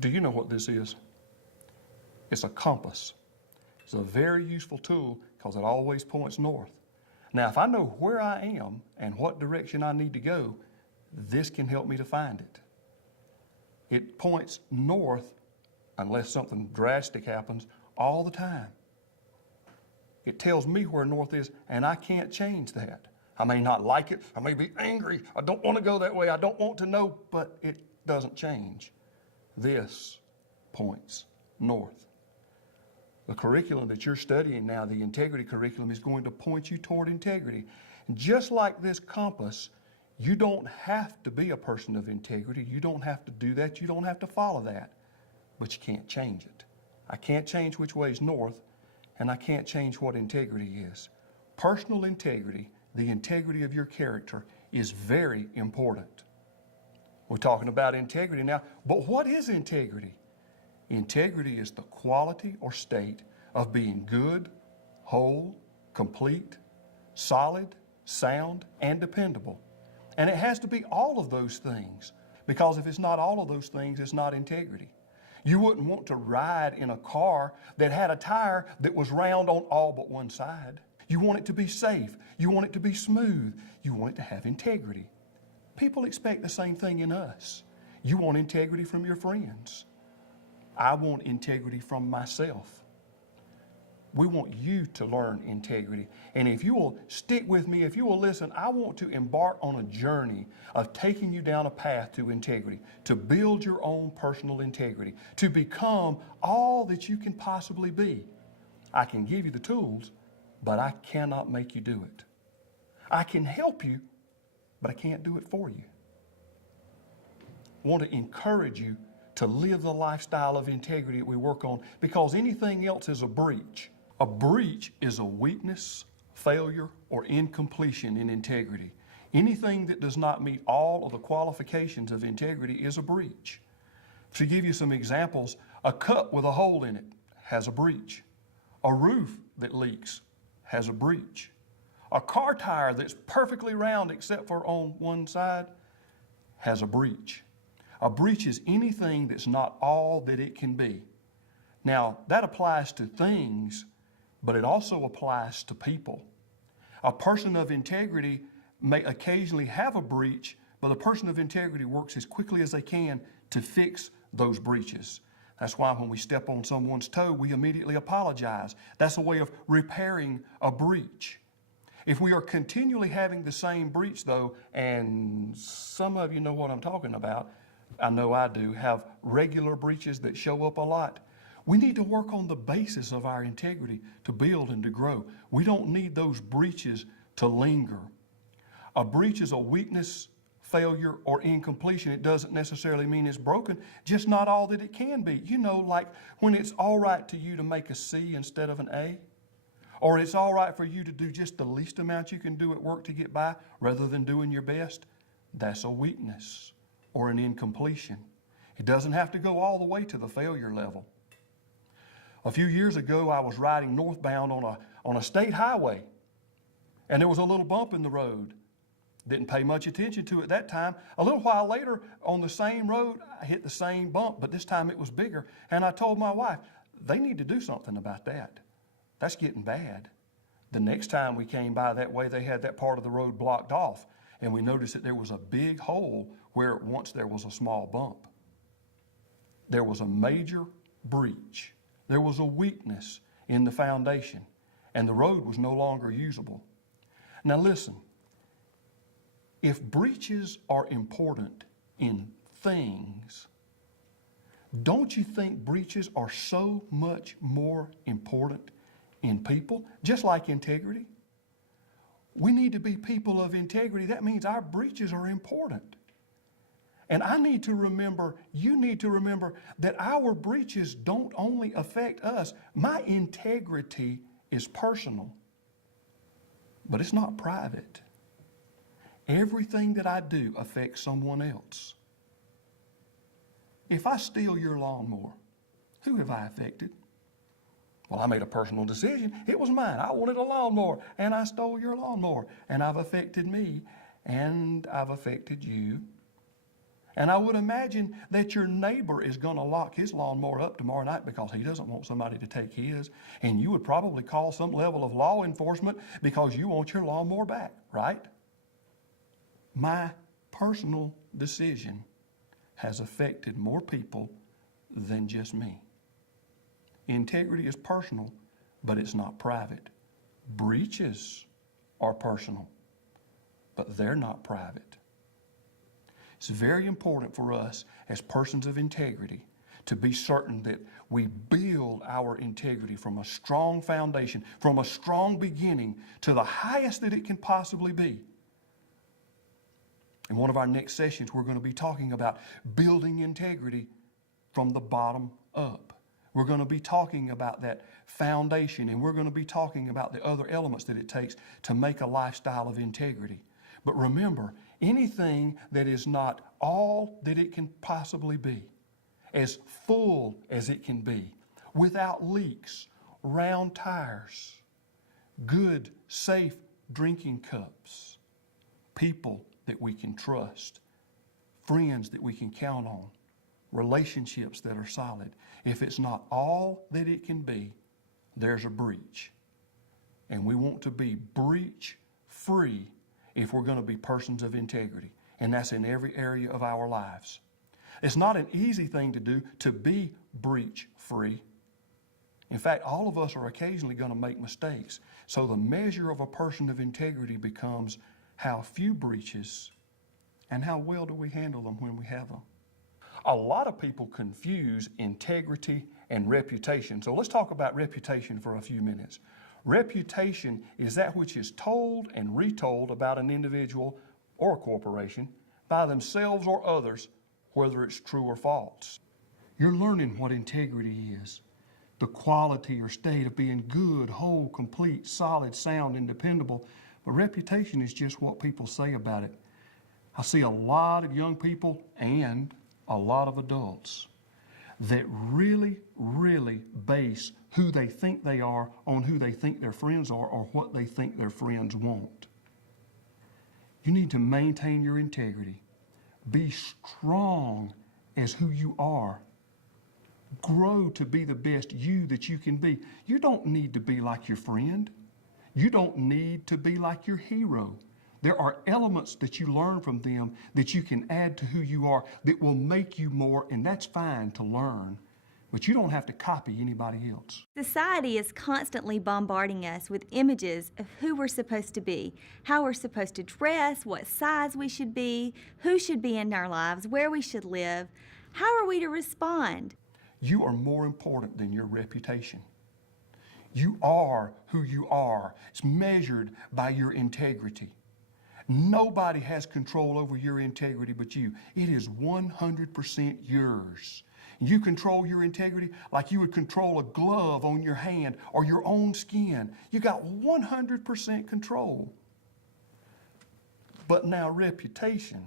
Do you know what this is? It's a compass. It's a very useful tool because it always points north. Now, if I know where I am and what direction I need to go, this can help me to find it. It points north unless something drastic happens all the time. It tells me where north is, and I can't change that. I may not like it. I may be angry. I don't want to go that way. I don't want to know, but it doesn't change. This points north. The curriculum that you're studying now, the integrity curriculum, is going to point you toward integrity. And just like this compass, you don't have to be a person of integrity. You don't have to do that. You don't have to follow that. But you can't change it. I can't change which way is north, and I can't change what integrity is. Personal integrity, the integrity of your character, is very important. We're talking about integrity now, but what is integrity? Integrity is the quality or state of being good, whole, complete, solid, sound, and dependable. And it has to be all of those things, because if it's not all of those things, it's not integrity. You wouldn't want to ride in a car that had a tire that was round on all but one side. You want it to be safe. You want it to be smooth. You want it to have integrity. People expect the same thing in us. You want integrity from your friends. I want integrity from myself. We want you to learn integrity. And if you will stick with me, if you will listen, I want to embark on a journey of taking you down a path to integrity, to build your own personal integrity, to become all that you can possibly be. I can give you the tools, but I cannot make you do it. I can help you, but I can't do it for you. I want to encourage you to live the lifestyle of integrity that we work on, because anything else is a breach. A breach is a weakness, failure, or incompletion in integrity. Anything that does not meet all of the qualifications of integrity is a breach. To give you some examples, a cup with a hole in it has a breach. A roof that leaks has a breach. A car tire that's perfectly round except for on one side has a breach. A breach is anything that's not all that it can be. Now, that applies to things, but it also applies to people. A person of integrity may occasionally have a breach, but a person of integrity works as quickly as they can to fix those breaches. That's why when we step on someone's toe, we immediately apologize. That's a way of repairing a breach. If we are continually having the same breach, though, and some of you know what I'm talking about, I know I do, have regular breaches that show up a lot, we need to work on the basis of our integrity to build and to grow. We don't need those breaches to linger. A breach is a weakness, failure, or incompletion. It doesn't necessarily mean it's broken, just not all that it can be. You know, like when it's all right to you to make a C instead of an A, or it's all right for you to do just the least amount you can do at work to get by rather than doing your best, that's a weakness or an incompletion. It doesn't have to go all the way to the failure level. A few years ago, I was riding northbound on a state highway, and there was a little bump in the road. Didn't pay much attention to it that time. A little while later, on the same road, I hit the same bump, but this time it was bigger. And I told my wife, they need to do something about that. That's getting bad. The next time we came by that way, they had that part of the road blocked off, and we noticed that there was a big hole where once there was a small bump. There was a major breach. There was a weakness in the foundation, and the road was no longer usable. Now listen, if breaches are important in things, don't you think breaches are so much more important in people, just like integrity? We need to be people of integrity. That means our breaches are important. And I need to remember, you need to remember that our breaches don't only affect us. My integrity is personal, but it's not private. Everything that I do affects someone else. If I steal your lawnmower, who have I affected? Well, I made a personal decision. It was mine. I wanted a lawnmower, and I stole your lawnmower. And I've affected me, and I've affected you. And I would imagine that your neighbor is going to lock his lawnmower up tomorrow night because he doesn't want somebody to take his. And you would probably call some level of law enforcement because you want your lawnmower back, right? My personal decision has affected more people than just me. Integrity is personal, but it's not private. Breaches are personal, but they're not private. It's very important for us as persons of integrity to be certain that we build our integrity from a strong foundation, from a strong beginning to the highest that it can possibly be. In one of our next sessions, we're going to be talking about building integrity from the bottom up. We're going to be talking about that foundation, and we're going to be talking about the other elements that it takes to make a lifestyle of integrity. But remember, anything that is not all that it can possibly be, as full as it can be, without leaks, round tires, good, safe drinking cups, people that we can trust, friends that we can count on, relationships that are solid. If it's not all that it can be, there's a breach. And we want to be breach-free if we're going to be persons of integrity. And that's in every area of our lives. It's not an easy thing to do to be breach-free. In fact, all of us are occasionally going to make mistakes. So the measure of a person of integrity becomes how few breaches and how well do we handle them when we have them. A lot of people confuse integrity and reputation. So let's talk about reputation for a few minutes. Reputation is that which is told and retold about an individual or a corporation by themselves or others, whether it's true or false. You're learning what integrity is, the quality or state of being good, whole, complete, solid, sound, and dependable. But reputation is just what people say about it. I see a lot of young people and a lot of adults that really base who they think they are on who they think their friends are or what they think their friends want. You need to maintain your integrity. Be strong as who you are. Grow to be the best you that you can be. You don't need to be like your friend. You don't need to be like your hero. There are elements that you learn from them that you can add to who you are that will make you more, and that's fine to learn, but you don't have to copy anybody else. Society is constantly bombarding us with images of who we're supposed to be, how we're supposed to dress, what size we should be, who should be in our lives, where we should live. How are we to respond? You are more important than your reputation. You are who you are. It's measured by your integrity. Nobody has control over your integrity but you. It is 100% yours. You control your integrity like you would control a glove on your hand or your own skin. You got 100% control. But now reputation,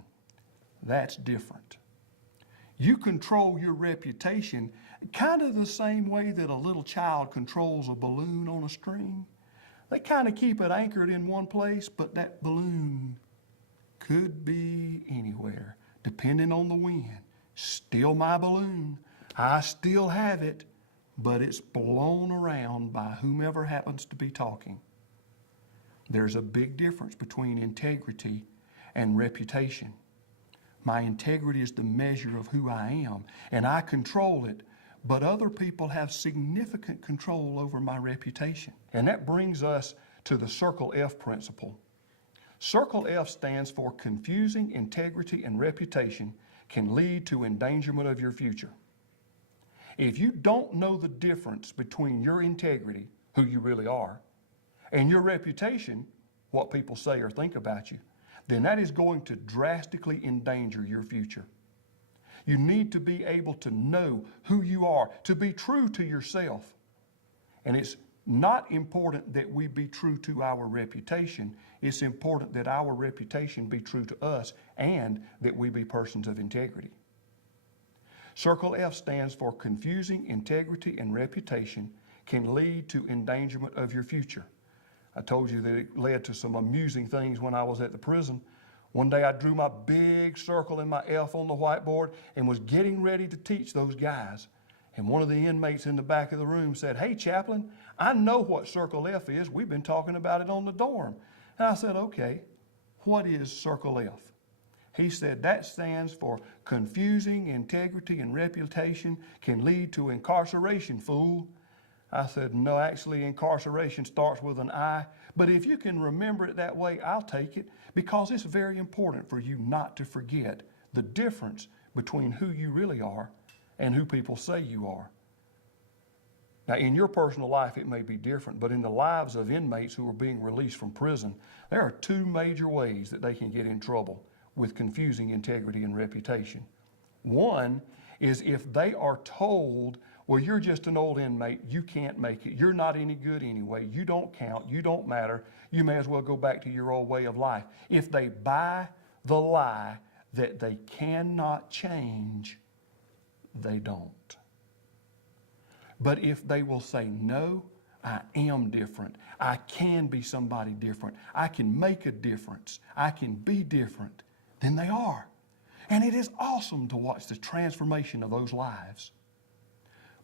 that's different. You control your reputation kind of the same way that a little child controls a balloon on a string. They kind of keep it anchored in one place, but that balloon could be anywhere, depending on the wind. Still my balloon. I still have it, but it's blown around by whomever happens to be talking. There's a big difference between integrity and reputation. My integrity is the measure of who I am, and I control it, but other people have significant control over my reputation. And that brings us to the Circle F principle. Circle F stands for confusing integrity and reputation can lead to endangerment of your future. If you don't know the difference between your integrity, who you really are, and your reputation, what people say or think about you, then that is going to drastically endanger your future. You need to be able to know who you are, to be true to yourself. And it's not important that we be true to our reputation. It's important that our reputation be true to us and that we be persons of integrity. Circle F stands for confusing integrity and reputation can lead to endangerment of your future. I told you that it led to some amusing things when I was at the prison. One day I drew my big circle in my F on the whiteboard and was getting ready to teach those guys. And one of the inmates in the back of the room said, "Hey, chaplain, I know what Circle F is. We've been talking about it on the dorm." And I said, "Okay, what is Circle F?" He said, "That stands for confusing integrity and reputation can lead to incarceration, fool." I said, "No, actually incarceration starts with an I, but if you can remember it that way, I'll take it, because it's very important for you not to forget the difference between who you really are and who people say you are." Now, in your personal life, it may be different, but in the lives of inmates who are being released from prison, there are two major ways that they can get in trouble with confusing integrity and reputation. One is if they are told, "Well, you're just an old inmate, you can't make it, you're not any good anyway, you don't count, you don't matter, you may as well go back to your old way of life." If they buy the lie that they cannot change, they don't. But if they will say, "No, I am different, I can be somebody different, I can make a difference, I can be different," then they are. And it is awesome to watch the transformation of those lives.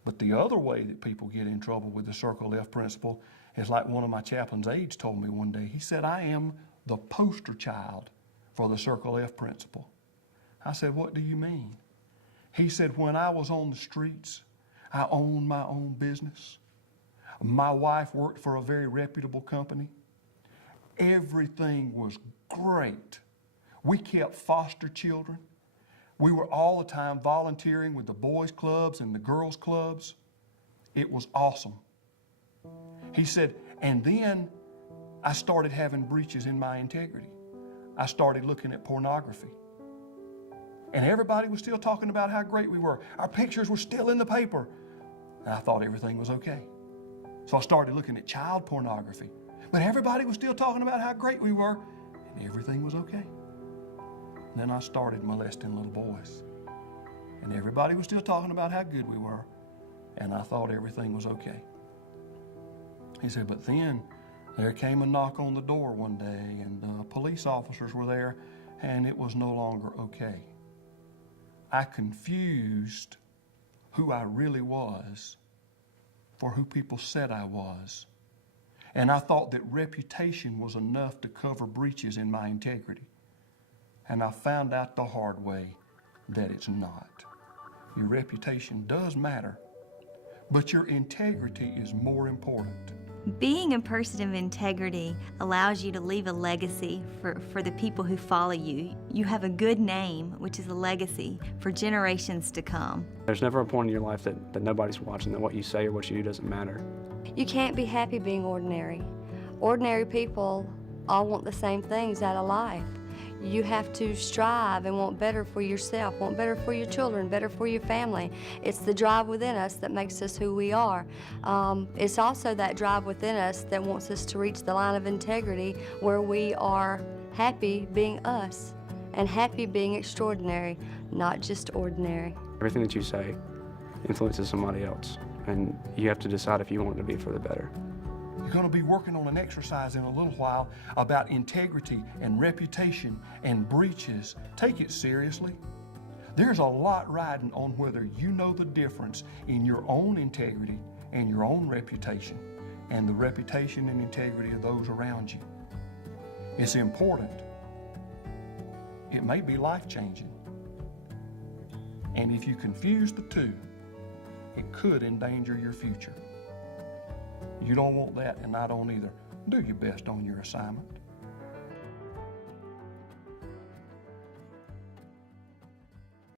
But the other way that people get in trouble with the Circle F principle is like one of my chaplain's aides told me one day. He said, "I am the poster child for the Circle F principle." I said, "What do you mean?" He said, "When I was on the streets, I owned my own business. My wife worked for a very reputable company. Everything was great. We kept foster children. We were all the time volunteering with the boys' clubs and the girls' clubs. It was awesome." He said, "And then I started having breaches in my integrity. I started looking at pornography. And everybody was still talking about how great we were. Our pictures were still in the paper. And I thought everything was okay. So I started looking at child pornography. But everybody was still talking about how great we were, and everything was okay. And then I started molesting little boys. And everybody was still talking about how good we were, and I thought everything was okay." He said, "But then there came a knock on the door one day, and police officers were there, and it was no longer okay. I confused who I really was for who people said I was. And I thought that reputation was enough to cover breaches in my integrity. And I found out the hard way that it's not. Your reputation does matter, but your integrity is more important." Being a person of integrity allows you to leave a legacy for the people who follow you. You have a good name, which is a legacy for generations to come. There's never a point in your life that nobody's watching, that what you say or what you do doesn't matter. You can't be happy being ordinary. Ordinary people all want the same things out of life. You have to strive and want better for yourself, want better for your children, better for your family. It's the drive within us that makes us who we are. It's also that drive within us that wants us to reach the line of integrity where we are happy being us and happy being extraordinary, not just ordinary. Everything that you say influences somebody else, and you have to decide if you want it to be for the better. You're going to be working on an exercise in a little while about integrity and reputation and breaches. Take it seriously. There's a lot riding on whether you know the difference in your own integrity and your own reputation and the reputation and integrity of those around you. It's important. It may be life-changing. And if you confuse the two, it could endanger your future. You don't want that, and I don't either. Do your best on your assignment.